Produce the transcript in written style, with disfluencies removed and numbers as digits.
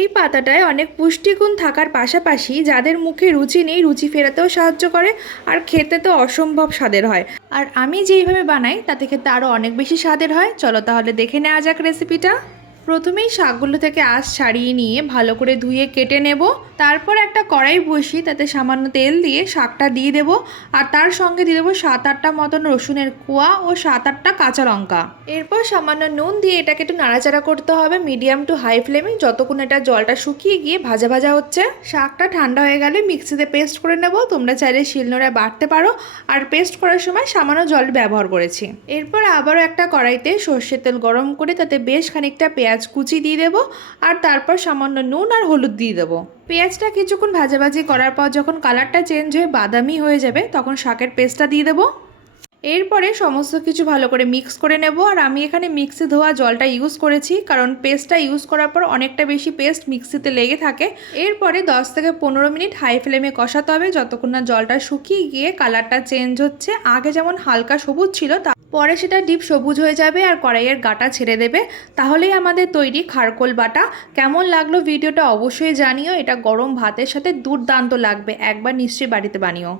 এই পাতাটায় অনেক পুষ্টিগুণ থাকার পাশাপাশি যাদের মুখে রুচি নেই রুচি ফেরাতেও সাহায্য করে, আর খেতে তো অসম্ভব স্বাদের হয়। আর আমি যেইভাবে বানাই তাতে খেতে আরও অনেক বেশি স্বাদের হয়। চলো তাহলে দেখে নেওয়া যাক রেসিপিটা। প্রথমেই শাকগুলো থেকে আঁশ ছাড়িয়ে নিয়ে ভালো করে ধুয়ে কেটে নেব। তারপর একটা কড়াই বসিয়ে তাতে সামান্য তেল দিয়ে শাকটা দিয়ে দেবো, আর তার সঙ্গে দিয়ে দেবো 7-8টা মতন রসুনের কোয়া ও 7-8টা কাঁচা লঙ্কা। এরপর সামান্য নুন দিয়ে এটাকে একটু নাড়াচাড়া করতে হবে মিডিয়াম টু হাই ফ্লেমে, যতক্ষণ এটা জলটা শুকিয়ে গিয়ে ভাজা ভাজা হচ্ছে। শাকটা ঠান্ডা হয়ে গেলে মিক্সিতে পেস্ট করে নেব। তোমরা চাইলে শিলনোড়ায় বাটতে পারো, আর পেস্ট করার সময় সামান্য জল ব্যবহার করেছি। এরপর আবারও একটা কড়াইতে সর্ষের তেল গরম করে তাতে বেশ খানিকটা পেঁয়াজ কুচি দিয়ে দেবো, আর তারপর সামান্য নুন আর হলুদ দিয়ে দেবো। পেঁয়াজটা কিছুক্ষণ ভাজাভাজি করার পর যখন কালারটা চেঞ্জ হয়ে বাদামি হয়ে যাবে তখন শাকের পেস্টটা দিয়ে দেবো। এরপরে সমস্ত কিছু ভালো করে মিক্স করে নেব। আর আমি এখানে মিক্সি ধোয়া জলটা ইউজ করেছি, কারণ পেস্টটা ইউজ করার পর অনেকটা বেশি পেস্ট মিক্সিতে লেগে থাকে। এরপরে 10 থেকে 15 মিনিট হাই ফ্লেমে কষাতে হবে, যতক্ষণ না জলটা শুকিয়ে গিয়ে কালারটা চেঞ্জ হচ্ছে। আগে যেমন হালকা সবুজ ছিল পরে সেটা ডিপ সবুজ হয়ে যাবে আর কড়াইয়ের গাটা ছেড়ে দেবে। তাহলেই আমাদের তৈরি খারকোল বাটা। কেমন লাগলো ভিডিওটা অবশ্যই জানিও। এটা গরম ভাতের সাথে দুর্দান্ত লাগবে, একবার নিশ্চয়ই বাড়িতে বানিও।